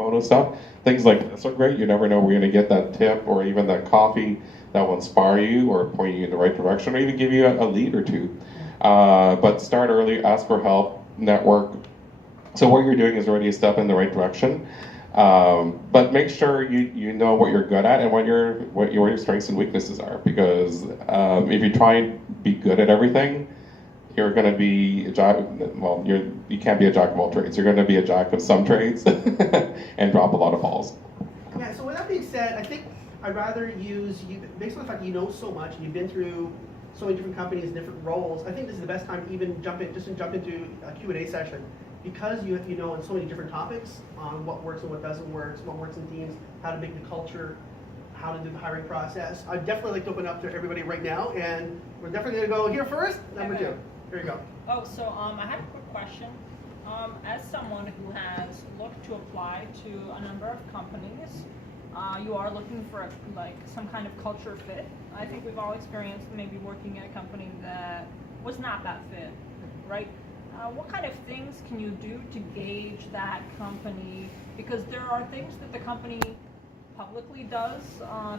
Toronto stuff. Things like this are great. You never know where you're going to get that tip or even that coffee that will inspire you or point you in the right direction or even give you a lead or two. But start early, ask for help, network. So what you're doing is already a step in the right direction. But make sure you know what you're good at and what your strengths and weaknesses are. Because if you try and be good at everything, you're going to be a jack. Well, you can't be a jack of all trades. You're going to be a jack of some trades and drop a lot of balls. Yeah. So with that being said, I think I'd rather use you based on the fact that you know so much and you've been through so many different companies, different roles. I think this is the best time to even jump into a Q&A session because you know on so many different topics on what works and what doesn't work, what works in teams, how to make the culture, how to do the hiring process. I'd definitely like to open up to everybody right now, and we're definitely going to go here first. Number two. Here you go. Oh, so I have a quick question. As someone who has looked to apply to a number of companies, you are looking for some kind of culture fit. I think we've all experienced maybe working at a company that was not that fit, right? What kind of things can you do to gauge that company? Because there are things that the company publicly does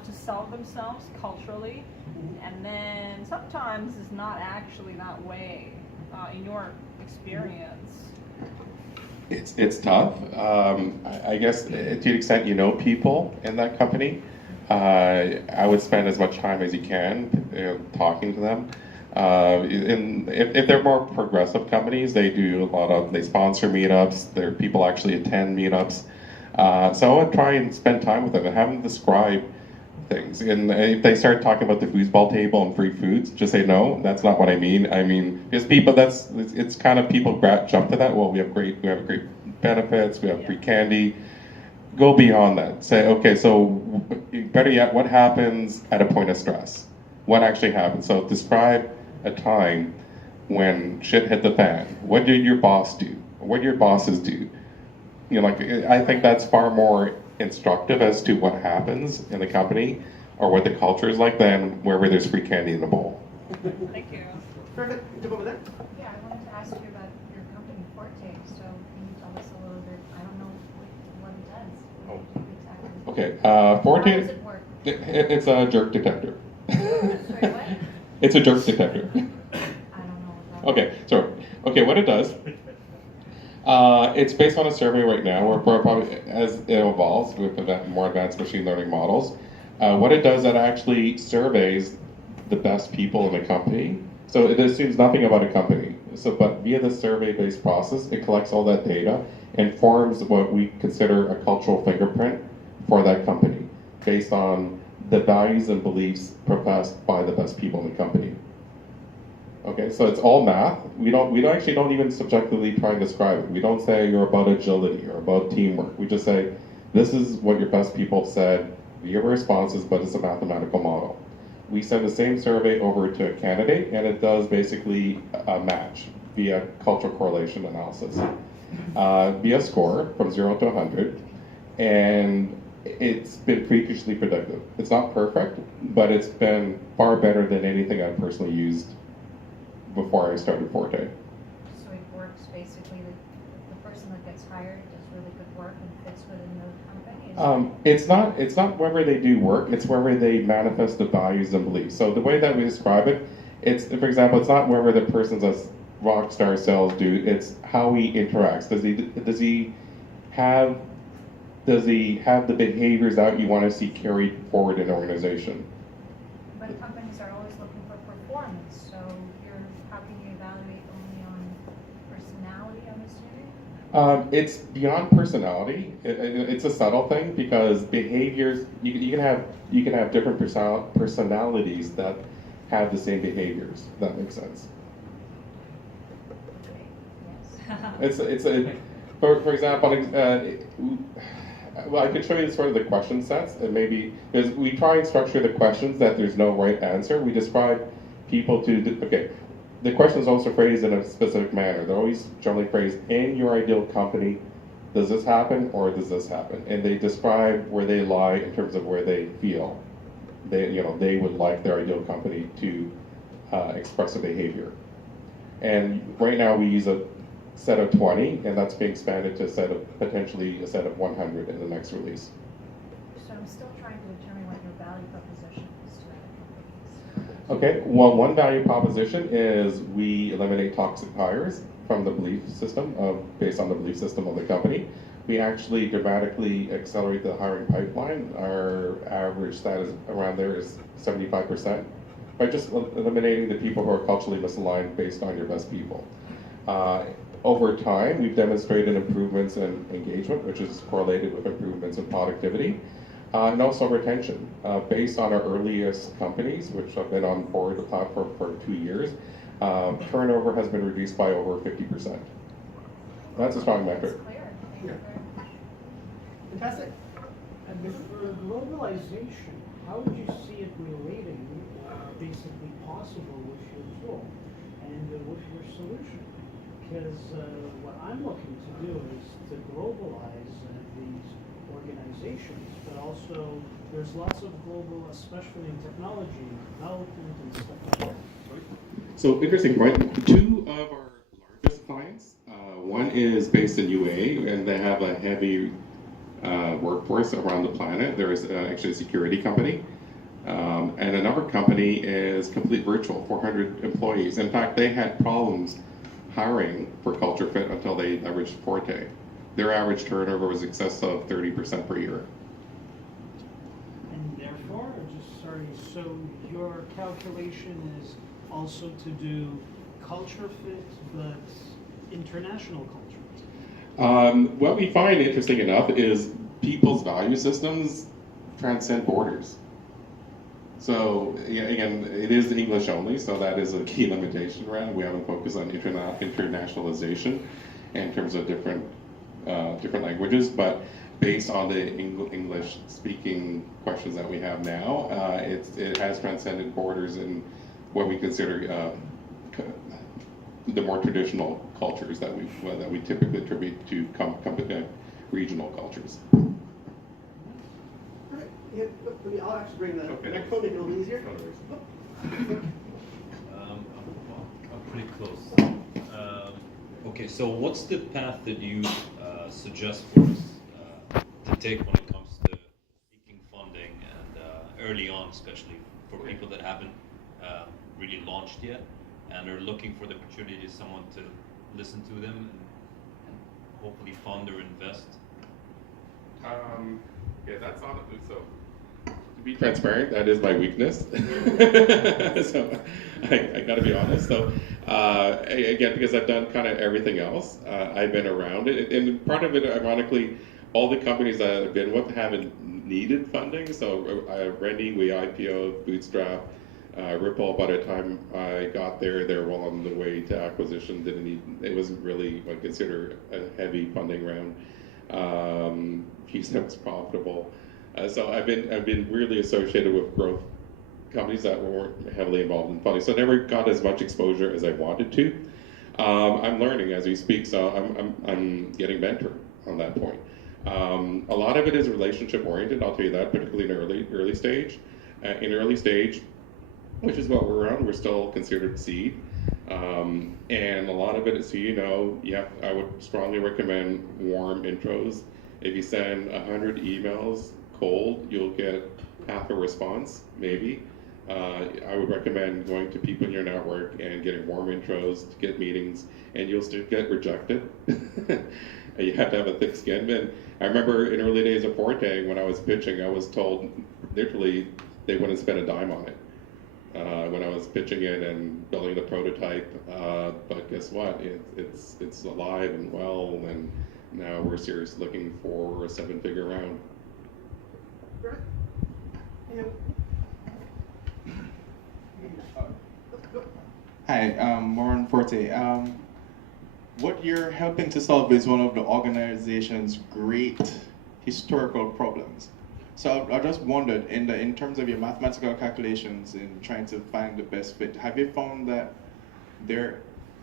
to sell themselves culturally, and then sometimes is not actually that way in your experience. It's tough. I guess to the extent you know people in that company, I would spend as much time as you can talking to them. If they're more progressive companies, they sponsor meetups. Their people actually attend meetups. So I would try and spend time with them and have them describe things. And if they start talking about the foosball table and free foods, just say no. That's not what I mean. I mean, because people, it's kind of people jump to that. Well, we have great benefits. We have free candy. Go beyond that. Say, okay, so better yet, what happens at a point of stress? What actually happens? So describe a time when shit hit the fan. What did your boss do? What did your bosses do? I think that's far more instructive as to what happens in the company or what the culture is like than wherever there's free candy in the bowl. Thank you. Perfect. Jump over there. Yeah, I wanted to ask you about your company, Fortay. So can you tell us a little bit? I don't know what it does. What do you exactly? Okay, Fortay. How does it work? It's a jerk detector. Sorry, what? It's a jerk detector. I don't know what that Okay, sorry. Okay, what it does, it's based on a survey right now, or probably as it evolves with more advanced machine learning models. What it does, it actually surveys the best people in the company. So it assumes nothing about a company. But via the survey-based process, it collects all that data and forms what we consider a cultural fingerprint for that company, based on the values and beliefs professed by the best people in the company. Okay, so it's all math. We don't even subjectively try and describe it. We don't say you're about agility or about teamwork. We just say this is what your best people said via responses, but it's a mathematical model. We send the same survey over to a candidate, and it does basically a match via cultural correlation analysis, via score from 0 to 100, and it's been freakishly predictive. It's not perfect, but it's been far better than anything I've personally used before I started Fortay. So it works basically the person that gets hired does really good work and fits within the company? It's not wherever they do work, it's wherever they manifest the values and beliefs. So the way that we describe it, it's, for example, it's not wherever the person's a rock star sales dude, it's how he interacts. Does he have the behaviors that you want to see carried forward in an organization? But companies are always looking for performance, so how can you evaluate only on personality, I'm assuming? It's beyond personality. It's a subtle thing because behaviors, you can have different personalities that have the same behaviors. If that makes sense. Okay, yes. For example, well, I could show you sort of the question sets, and maybe because we try and structure the questions that there's no right answer. We describe people okay. The questions also phrased in a specific manner. They're always generally phrased in your ideal company. Does this happen or does this happen? And they describe where they lie in terms of where they feel they would like their ideal company to express a behavior. And right now we use set of 20, and that's being expanded to potentially a set of 100 in the next release. So I'm still trying to determine what your value proposition is to other companies. Okay, well, one value proposition is we eliminate toxic hires from the belief system based on the belief system of the company. We actually dramatically accelerate the hiring pipeline. Our average status around there is 75% by just eliminating the people who are culturally misaligned based on your best people. Over time, we've demonstrated improvements in engagement, which is correlated with improvements in productivity, and also retention. Based on our earliest companies, which have been on board the platform for 2 years, turnover has been reduced by over 50%. That's a strong metric. It's clear. Thank you very much. Fantastic. And for globalization, how would you see it relating, basically possible with your tool and with your solution? Because what I'm looking to do is to globalize these organizations, but also there's lots of global, especially in technology, development and stuff like that. So interesting point. Two of our largest clients, one is based in UA, and they have a heavy workforce around the planet. There is actually a security company. And another company is complete virtual, 400 employees. In fact, they had problems hiring for culture fit until they leveraged Fortay. Their average turnover was in excess of 30% per year. And therefore, just sorry, so your calculation is also to do culture fit, but international culture. What we find interesting enough is people's value systems transcend borders. So yeah, again, it is English only, so that is a key limitation around. We haven't focused on internationalization in terms of different languages, but based on the English-speaking questions that we have now, it has transcended borders in what we consider the more traditional cultures that we typically attribute to regional cultures. Perfect. Yeah, I'll actually bring the Okay. microphone, make it a little easier. I'm pretty close. Okay, so what's the path that you suggest for us to take when it comes to seeking funding and early on, especially for people that haven't really launched yet and are looking for the opportunity, someone to listen to them and hopefully fund or invest? Yeah, that's on it. So, to be transparent, that is my weakness. So, I got to be honest. So, again, because I've done kind of everything else, I've been around it, and part of it, ironically, all the companies that I've been with haven't needed funding. So, Rennie, we IPO, Bootstrap, Ripple. By the time I got there, they were well on the way to acquisition. It wasn't really what I consider a heavy funding round. That was profitable. So I've been really associated with growth companies that weren't heavily involved in funding. So I never got as much exposure as I wanted to. I'm learning as we speak, so I'm getting mentored on that point. A lot of it is relationship oriented. I'll tell you that, particularly in early stage. In early stage, which is what we're on, we're still considered seed. And a lot of it is, I would strongly recommend warm intros. If you send 100 emails cold, you'll get half a response, maybe. I would recommend going to people in your network and getting warm intros to get meetings, and you'll still get rejected. You have to have a thick skin. And I remember in early days of Fortay, when I was pitching, I was told literally they wouldn't spend a dime on it. When I was pitching it and building the prototype, but guess what? It's alive and well, and now we're seriously looking for a 7-figure round. Right. Hi, Moran Forte. What you're helping to solve is one of the organization's great historical problems. So I just wondered, in terms of your mathematical calculations in trying to find the best fit, have you found that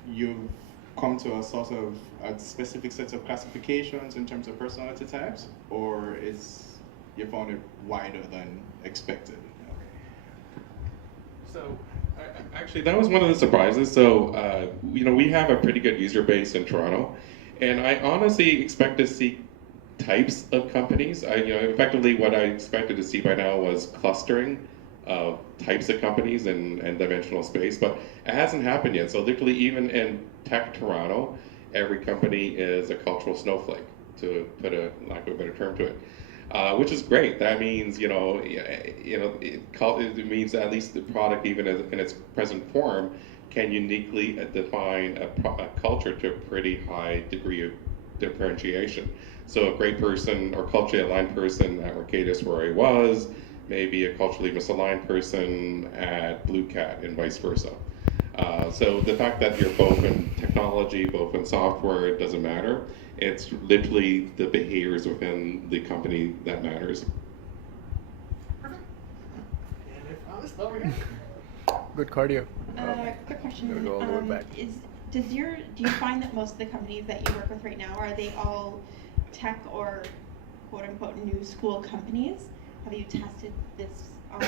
you've come to a sort of a specific set of classifications in terms of personality types, or you found it wider than expected? So Actually, that was one of the surprises. So, we have a pretty good user base in Toronto, and I honestly expect to see types of companies. Effectively, what I expected to see by now was clustering of types of companies and dimensional space, but it hasn't happened yet. So, literally, even in Tech Toronto, every company is a cultural snowflake, to put a lack of a better term to it. Which is great. That means it means at least the product, even in its present form, can uniquely define a culture to a pretty high degree of differentiation. So a great person or culturally aligned person at Mercatus, where I was, maybe a culturally misaligned person at Blue Cat, and vice versa. So the fact that you're both in technology, both in software, it doesn't matter. It's literally the behaviors within the company that matters. Perfect. And I promised over here. Good cardio. Quick question. Gotta go all the way back. Do you find that most of the companies that you work with right now, are they all tech or quote unquote new school companies? Have you tested this on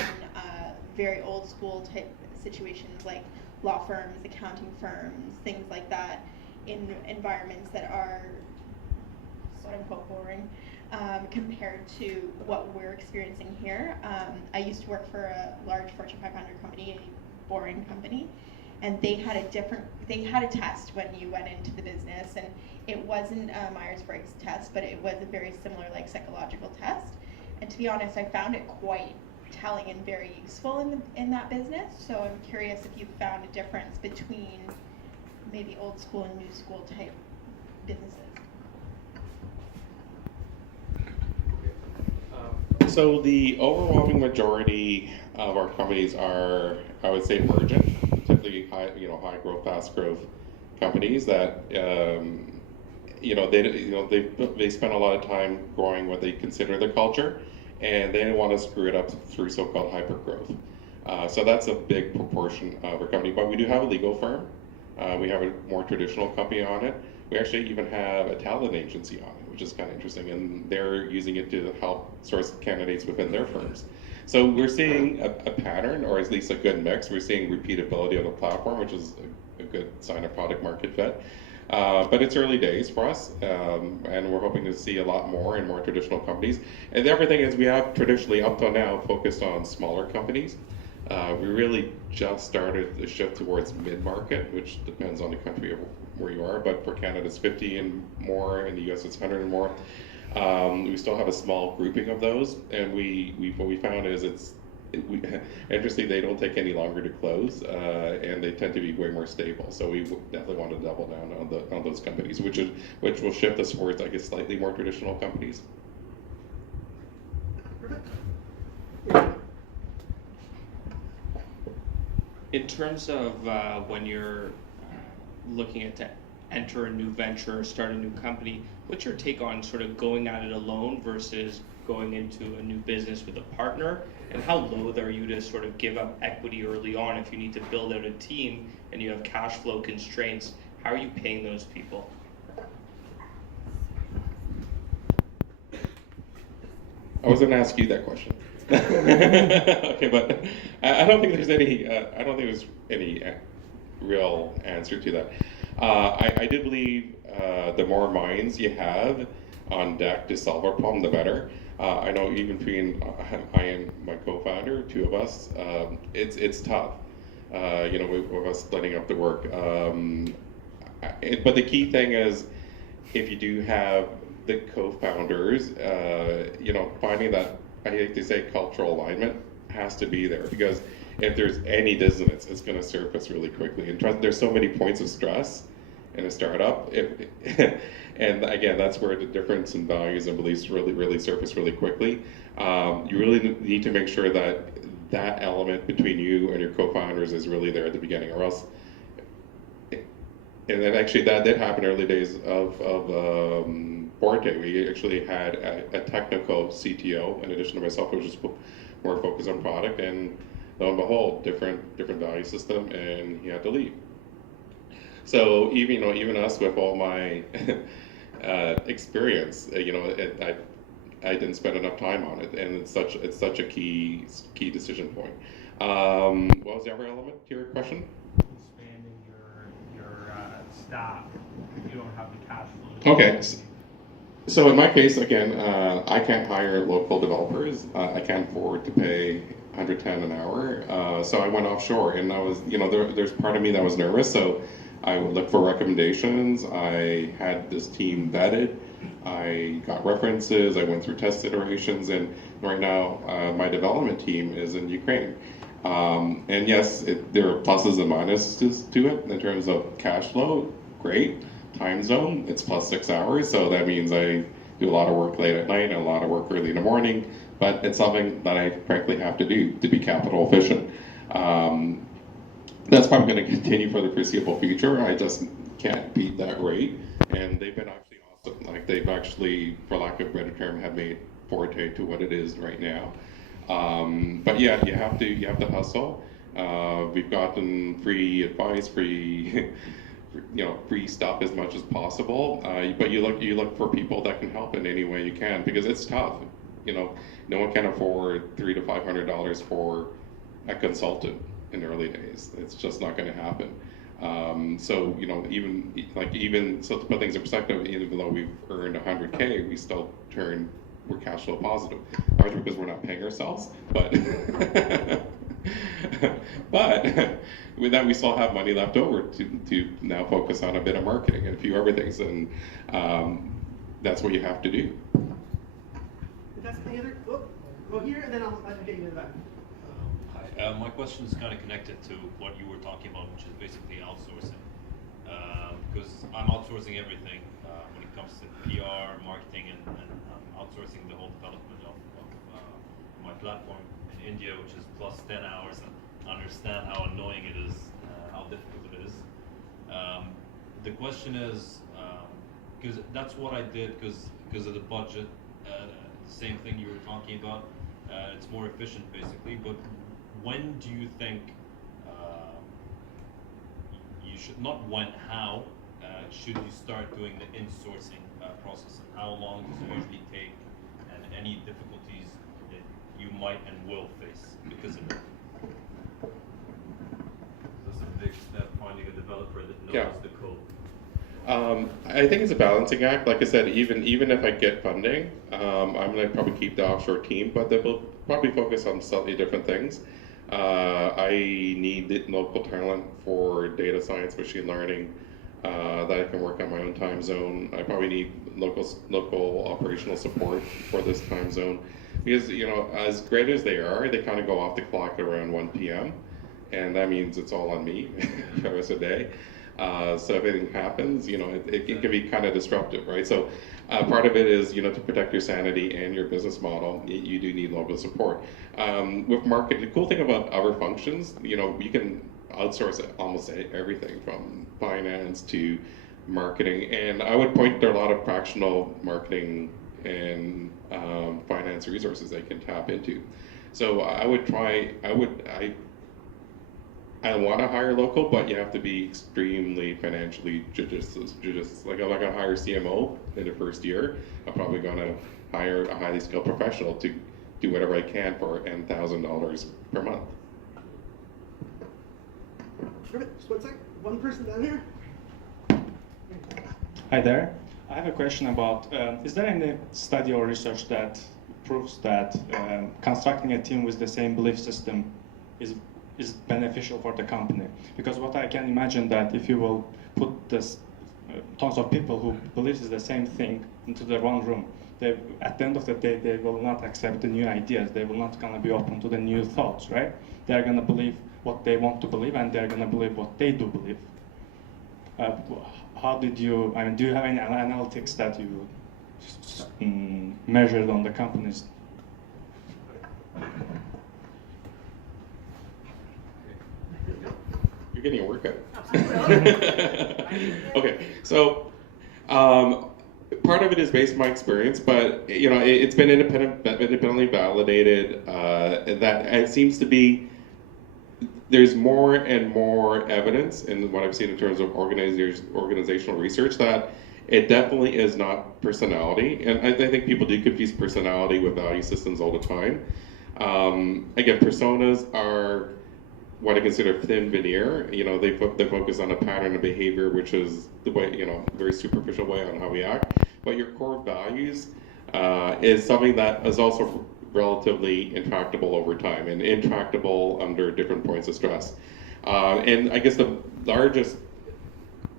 very old school type situations like law firms, accounting firms, things like that, in environments that are quote unquote boring compared to what we're experiencing here? I used to work for a large Fortune 500 company, a boring company, and they had a test when you went into the business, and it wasn't a Myers-Briggs test, but it was a very similar like psychological test. And to be honest, I found it quite telling and very useful in that business. So I'm curious if you found a difference between maybe old school and new school type businesses. So the overwhelming majority of our companies are, I would say, emergent, typically high growth, fast growth companies that they spend a lot of time growing what they consider their culture, and they don't want to screw it up through so-called hypergrowth. So that's a big proportion of our company. But we do have a legal firm. We have a more traditional company on it. We actually even have a talent agency on it, which is kind of interesting, and they're using it to help source candidates within their firms. So we're seeing a pattern, or at least a good mix. We're seeing repeatability of the platform, which is a good sign of product market fit. But it's early days for us, and we're hoping to see a lot more and more traditional companies. And everything is, we have traditionally up till now focused on smaller companies. We really just started the shift towards mid-market, which depends on the country of where you are, but for Canada it's 50 and more, in the US it's 100 and more. We still have a small grouping of those, and what we found is interestingly, they don't take any longer to close, and they tend to be way more stable. So we definitely want to double down on those companies, which will shift us towards, I guess, slightly more traditional companies. In terms of when you're looking to enter a new venture or start a new company, what's your take on sort of going at it alone versus going into a new business with a partner? And how loath are you to sort of give up equity early on if you need to build out a team and you have cash flow constraints? How are you paying those people? I was going to ask you that question. Okay, but I don't think there's any real answer to that. I do believe the more minds you have on deck to solve our problem, the better. I know even between I and my co-founder, two of us, it's tough. With us splitting up the work. But the key thing is, if you do have the co-founders, finding that, I hate to say, cultural alignment has to be there, because if there's any dissonance, it's going to surface really quickly. And there's so many points of stress in a startup. And again, that's where the difference in values and beliefs really surface really quickly. You really need to make sure that element between you and your co-founders is really there at the beginning, or else. And then actually that did happen early days of Fortay. We actually had a technical CTO in addition to myself, which was more focused on product, and lo and behold, different value system, and he had to leave. So even us, with all my experience, I didn't spend enough time on it, and it's such a key decision point. What was the other element to your question? Expanding your staff if you don't have the cash flow. Okay. So in my case, again, I can't hire local developers. I can't afford to pay 110 an hour. So I went offshore, and I was, there's part of me that was nervous. So I would look for recommendations. I had this team vetted. I got references. I went through test iterations, and right now my development team is in Ukraine. And yes, there are pluses and minuses to it in terms of cash flow. Great. Time zone, it's plus 6 hours, so that means I do a lot of work late at night and a lot of work early in the morning, but it's something that I frankly have to do to be capital efficient. That's probably going to continue for the foreseeable future. I just can't beat that rate, and they've been actually awesome. Like, they've actually, for lack of a better term, have made Fortay to what it is right now. But yeah, you have to hustle. We've gotten free advice, free stuff as much as possible. But you look for people that can help in any way you can, because it's tough. No one can afford $300 to $500 for a consultant in the early days. It's just not going to happen. So even so, to put things in perspective, even though we've earned 100K, we're cash flow positive. Largely because we're not paying ourselves, but but with that, we still have money left over to now focus on a bit of marketing and a few other things, and that's what you have to do. If that's any other, go here, and then I'll get you in the back. Hi, my question is kind of connected to what you were talking about, which is basically outsourcing. Because I'm outsourcing everything when it comes to PR, marketing, and I'm outsourcing the whole development of my platform in India, which is plus 10 hours, and understand how annoying it is, how difficult it is. The question is, because that's what I did because of the budget, same thing you were talking about, it's more efficient basically, but when do you think you should, not when, how should you start doing the insourcing process, and how long does it usually take, and any difficulties that you might and will face because of it? That's a big step, finding a developer that knows the code. I think it's a balancing act. Like I said, even if I get funding, I'm going to probably keep the offshore team, but they will probably focus on slightly different things. I need local talent for data science, machine learning, that I can work on my own time zone. I probably need local operational support for this time zone, because as great as they are, they kind of go off the clock at around 1 p.m. and that means it's all on me for the rest of the day. So if anything happens, it can be kind of disruptive, right? So part of it is, to protect your sanity and your business model, you do need local support. With market, the cool thing about other functions, you can outsource almost everything from finance to marketing. And I would point to a lot of fractional marketing and finance resources they can tap into. So I want to hire local, but you have to be extremely financially judicious. Like, I'm not going to hire a CMO in the first year. I'm probably going to hire a highly skilled professional to do whatever I can for $1,000 per month. Perfect. Just one sec. One person down here. Hi there. I have a question about, is there any study or research that proves that constructing a team with the same belief system is beneficial for the company? Because what I can imagine, that if you will put this tons of people who believe the same thing into the one room, at the end of the day, they will not accept the new ideas. They will not gonna be open to the new thoughts, right? They're gonna believe what they want to believe, and they're gonna believe what they do believe. How did you, do you have any analytics that you measured on the companies? You're getting a workout. Okay, so part of it is based on my experience, but it's been independently validated that it seems to be there's more and more evidence in what I've seen in terms of organizational research that it definitely is not personality, and I think people do confuse personality with value systems all the time. Again, personas are what I consider thin veneer. You know, they focus on a pattern of behavior, which is the way, you know, very superficial way on how we act. But your core values is something that is also relatively intractable over time and intractable under different points of stress. And I guess the largest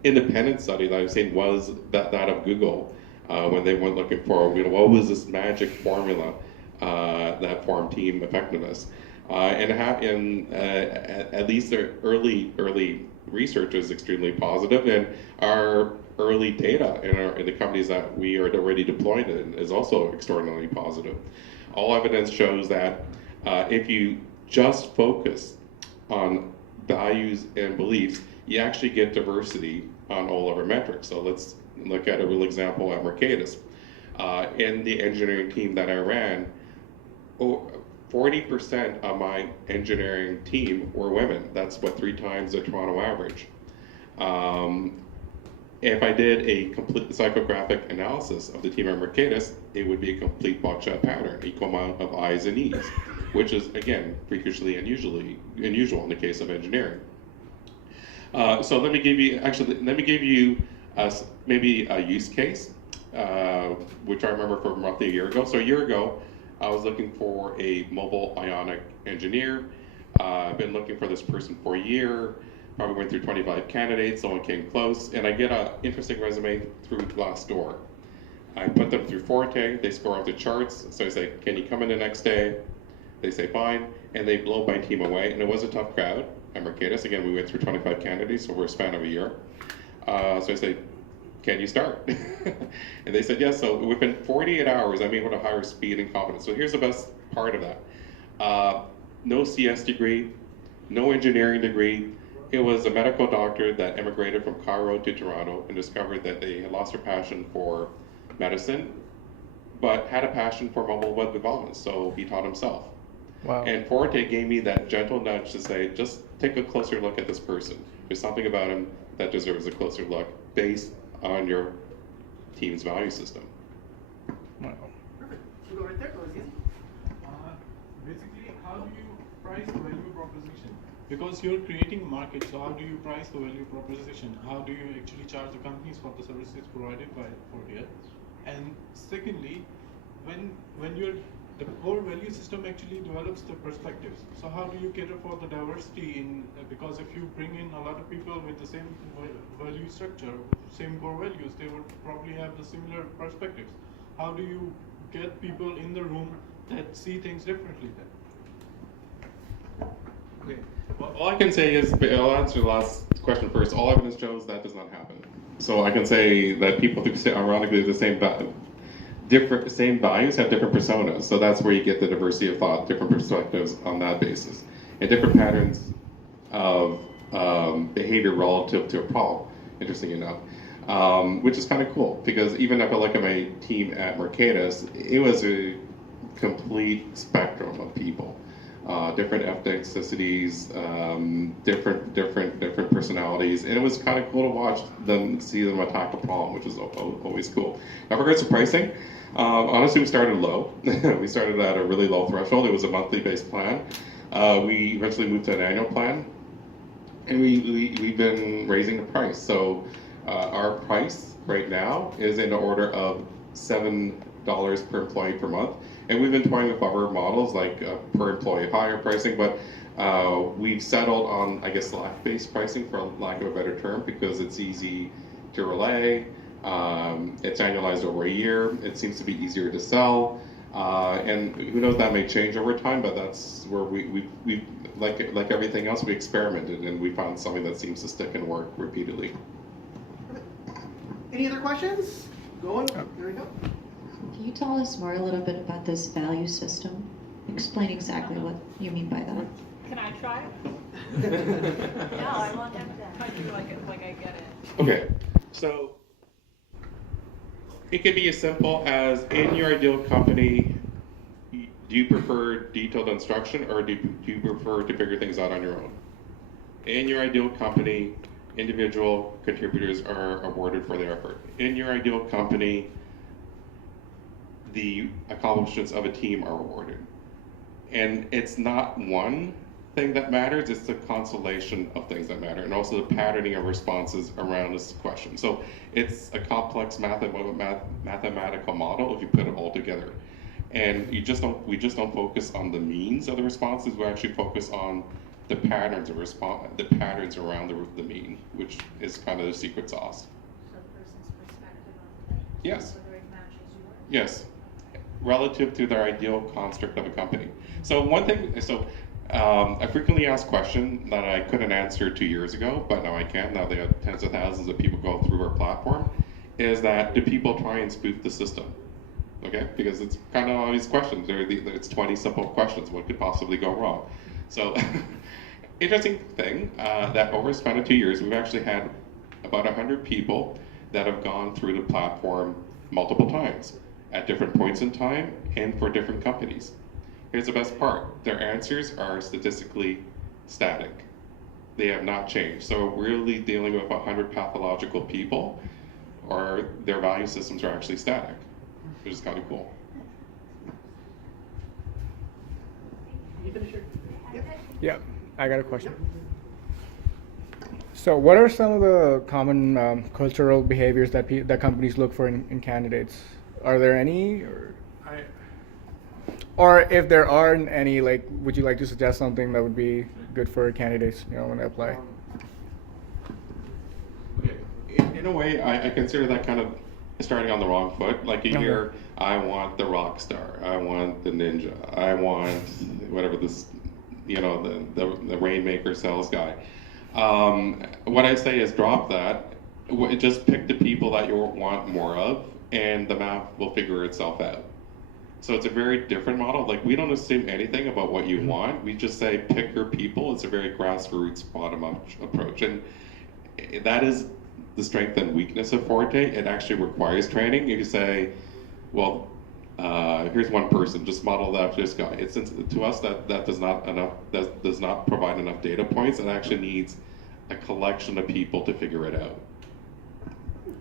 independent study that I've seen was that of Google when they went looking for, you know, what was this magic formula that formed team effectiveness. At least their early research is extremely positive, and our early data in the companies that we are already deployed in is also extraordinarily positive. All evidence shows that if you just focus on values and beliefs, you actually get diversity on all of our metrics. So let's look at a real example at Mercatus. In the engineering team that I ran, 40% of my engineering team were women. That's 3 times the Toronto average. If I did a complete psychographic analysis of the team at Mercatus, it would be a complete buckshot pattern, equal amount of I's and E's, which is, again, freakishly unusual in the case of engineering. So let me give you maybe a use case, which I remember from roughly a year ago. So a year ago, I was looking for a mobile ionic engineer. I've been looking for this person for a year. Probably went through 25 candidates, someone came close, and I get an interesting resume through Glassdoor. I put them through Fortay, they score off the charts, so I say, can you come in the next day? They say fine, and they blow my team away, and it was a tough crowd at Mercatus. Again, we went through 25 candidates over a span of a year. So I say, can you start? And they said yes. So within 48 hours, I'm able to hire speed and confidence. So here's the best part of that. No CS degree, no engineering degree. It was a medical doctor that immigrated from Cairo to Toronto and discovered that they had lost their passion for medicine, but had a passion for mobile web development, so he taught himself. Wow. And Forte gave me that gentle nudge to say, just take a closer look at this person. There's something about him that deserves a closer look based on your team's value system. Wow. Perfect. You go right there. Go easy. Basically, how do you price the value proposition? Because you're creating a market, so how do you price the value proposition? How do you actually charge the companies for the services provided by Fortay? And secondly, when you're the core value system actually develops the perspectives. So how do you cater for the diversity in because if you bring in a lot of people with the same value structure, same core values, they would probably have the similar perspectives. How do you get people in the room that see things differently then? Okay. Well, all I can say is, I'll answer the last question first. All evidence shows that does not happen. So I can say that people who say ironically the same values have different personas. So that's where you get the diversity of thought, different perspectives on that basis, and different patterns of behavior relative to a problem. Interesting enough, which is kind of cool because even if I look at my team at Mercatus, it was a complete spectrum of people. Different ethnicities, different personalities, and it was kind of cool to watch them, see them attack a problem, which is always cool. Now, regards to pricing, honestly, we started low. We started at a really low threshold. It was a monthly-based plan. We eventually moved to an annual plan, and we've been raising the price. So our price right now is in the order of $7 per employee per month. And we've been toying with other models like per employee higher pricing, but we've settled on, I guess, Slack-based pricing for lack of a better term because it's easy to relay, it's annualized over a year, it seems to be easier to sell, and who knows, that may change over time, but that's where we like everything else, we experimented and we found something that seems to stick and work repeatedly. Any other questions? Going. There we go. Can you tell us more a little bit about this value system? Explain exactly what you mean by that. Can I try it? No, I won't have that. I do like I get it. Okay, so it could be as simple as in your ideal company, do you prefer detailed instruction or do you prefer to figure things out on your own? In your ideal company, individual contributors are awarded for their effort. In your ideal company, the accomplishments of a team are awarded. And it's not one thing that matters, it's the constellation of things that matter, and also the patterning of responses around this question. So it's a complex mathematical model if you put it all together. And we just don't focus on the means of the responses, we actually focus on the patterns of the patterns around the mean, which is kind of the secret sauce. So the person's perspective on things. Yes. Whether it matches yours. Yes, relative to their ideal construct of a company. So one thing, a frequently asked question that I couldn't answer 2 years ago, but now I can, now they have tens of thousands of people go through our platform, is that do people try and spoof the system? Okay, because it's kind of all these questions, it's 20 simple questions, what could possibly go wrong? So, interesting thing, that over the span of 2 years, we've actually had about 100 people that have gone through the platform multiple times at different points in time and for different companies. Here's the best part, their answers are statistically static. They have not changed. So we're really dealing with 100 pathological people, or their value systems are actually static, which is kind of cool. You finish your? Yep. Yeah, I got a question. So, what are some of the common cultural behaviors that that companies look for in candidates? Are there any, or if there aren't any, like, would you like to suggest something that would be good for candidates, when they apply? Okay. In a way, I consider that kind of starting on the wrong foot. Like you hear, I want the rock star, I want the ninja, I want whatever this, the rainmaker sales guy. What I say is drop that. Just pick the people that you want more of, and the math will figure itself out. So it's a very different model. Like, we don't assume anything about what you want. We just say pick your people. It's a very grassroots, bottom-up approach, and that is the strength and weakness of Fortay. It actually requires training. You say, well, here's one person, just model that after this guy. It's, to us, that does not provide enough data points. It actually needs a collection of people to figure it out.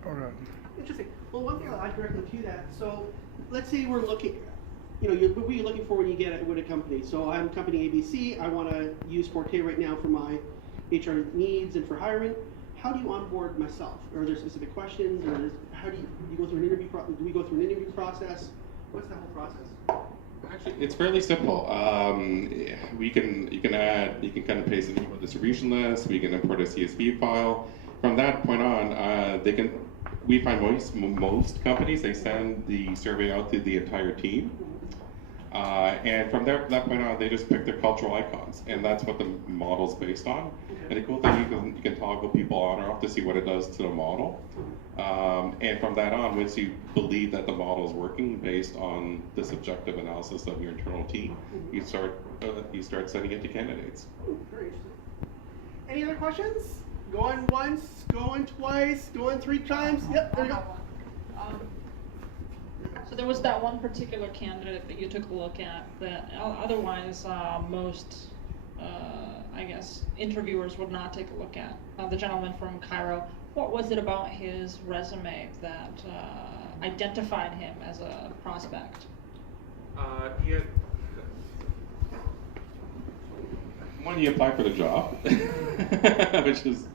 Okay. Interesting. Well, one thing I'll add directly to that. So, let's say we're looking, what are you looking for when you get with a company? So I'm company ABC. I want to use Fortay right now for my HR needs and for hiring. How do you onboard myself? Are there specific questions, or how do you go through an interview? Do we go through an interview process? What's that whole process? Actually, it's fairly simple. You can kind of paste an email distribution list. We can import a CSV file. From that point on, we find most companies, they send the survey out to the entire team. And from that point on, they just pick their cultural icons, and that's what the model's based on. And the cool thing, you can toggle people on or off to see what it does to the model. And from that on, once you believe that the model is working based on the subjective analysis of your internal team, you start sending it to candidates. Very interesting. Any other questions? Going once, going twice, going 3 times. Yep, there you go. So there was that one particular candidate that you took a look at that otherwise most, I guess, interviewers would not take a look at. The gentleman from Cairo, what was it about his resume that identified him as a prospect? He applied for the job, which is,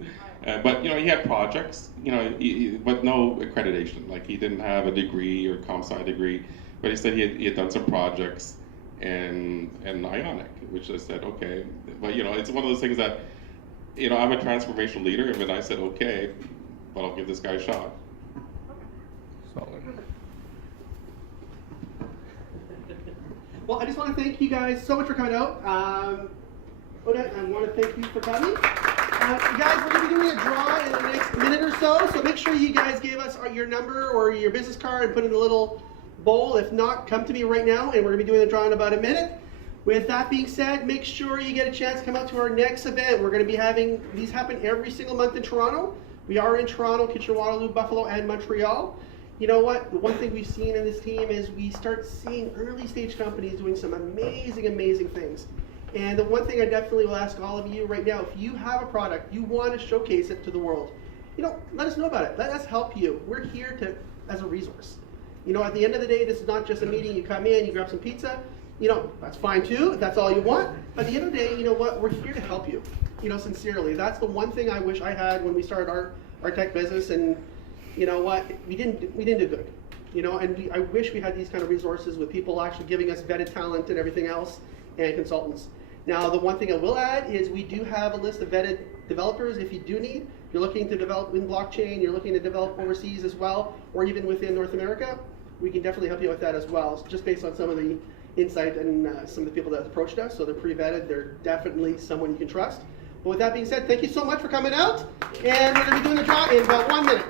but he had projects, but no accreditation. Like, he didn't have a degree or comp sci degree, but he said he had done some projects in Ionic, which I said, okay. But it's one of those things that, I'm a transformational leader, and I said, okay, but I'll give this guy a shot. Solid. Well, I just want to thank you guys so much for coming out. Bohdan, I want to thank you for coming. Guys, we're going to be doing a draw in the next minute or so make sure you guys give us your number or your business card and put it in the little bowl. If not, come to me right now, and we're going to be doing the draw in about a minute. With that being said, make sure you get a chance to come out to our next event. We're going to be having these happen every single month in Toronto. We are in Toronto, Kitchener-Waterloo, Buffalo, and Montreal. You know what? The one thing we've seen in this team is we start seeing early stage companies doing some amazing, amazing things. And the one thing I definitely will ask all of you right now, if you have a product, you want to showcase it to the world, let us know about it. Let us help you. We're here as a resource. At the end of the day, this is not just a meeting. You come in, you grab some pizza. you know, that's fine too, if that's all you want. But at the end of the day, you know what, we're here to help you, you know, sincerely. That's the one thing I wish I had when we started our tech business, and you know what, we didn't do good. You know, and I wish we had these kind of resources with people actually giving us vetted talent and everything else, and consultants. Now, the one thing I will add is we do have a list of vetted developers if you do need. If you're looking to develop in blockchain, you're looking to develop overseas as well, or even within North America, we can definitely help you with that as well, just based on some of the insight and some of the people that approached us. So they're pre-vetted, they're definitely someone you can trust. But with that being said, thank you so much for coming out, and we're going to be doing the draw in about 1 minute.